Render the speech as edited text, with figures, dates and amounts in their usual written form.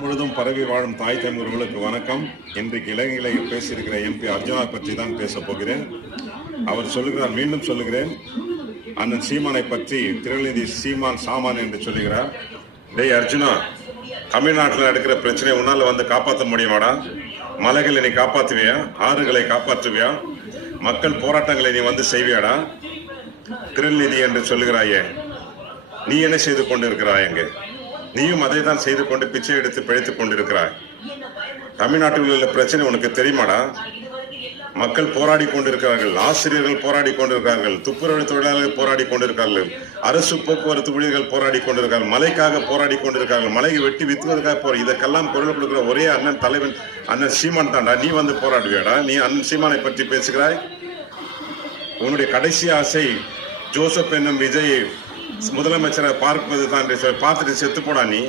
முழுதும் பரவி வாழும் தாய் தமிழர்களுக்கு வணக்கம். இன்றைக்கு இலங்கையில பேசியிருக்கிற எம்பி அர்ஜுனா பற்றி தான் பேச போகிறேன். அவர் சொல்லுகிறார், மீண்டும் சொல்லுகிறேன், அண்ணன் சீமானை பற்றி திருநிதி சீமான் சாமான் என்று சொல்லுகிறார். டேய் அர்ஜுனா, தமிழ்நாட்டில் நடக்கிற பிரச்சனையை உன்னால வந்து காப்பாற்ற முடியுமாடா? மலைகளை நீ காப்பாற்றுவியா? ஆறுகளை காப்பாற்றுவியா? மக்கள் போராட்டங்களை நீ வந்து செய்வியாடா? திருநிதி என்று சொல்லுகிறாயே, நீ என்ன செய்து கொண்டிருக்கிறாய்? எங்கே நீயும் அதை தான் செய்து கொண்டு பிச்சை எடுத்து பிழைத்துக் கொண்டிருக்கிறாய். தமிழ்நாட்டில் உள்ள பிரச்சனை உனக்கு தெரியுமாடா? மக்கள் போராடி கொண்டிருக்கிறார்கள், ஆசிரியர்கள் போராடி கொண்டிருக்கிறார்கள், துப்புரவு தொழிலாளர்கள் போராடி கொண்டிருக்கிறார்கள், அரசு போக்குவரத்து ஊழியர்கள் போராடி கொண்டிருக்கிறார்கள், மலைக்காக போராடி கொண்டிருக்கிறார்கள், மலையை வெட்டி வித்துவதற்காக இதற்கெல்லாம் குரல் கொடுக்கிற ஒரே அண்ணன் தலைவன் அண்ணன் சீமான் தாண்டா. நீ வந்து போராடுவியாடா? நீ அண்ணன் சீமானை பற்றி பேசுகிறாய். உன்னுடைய கடைசி ஆசை ஜோசப் என்னும் விஜய் முதலமைச்சரை பார்ப்பது தான். பார்த்துட்டு செத்து போடா நீ.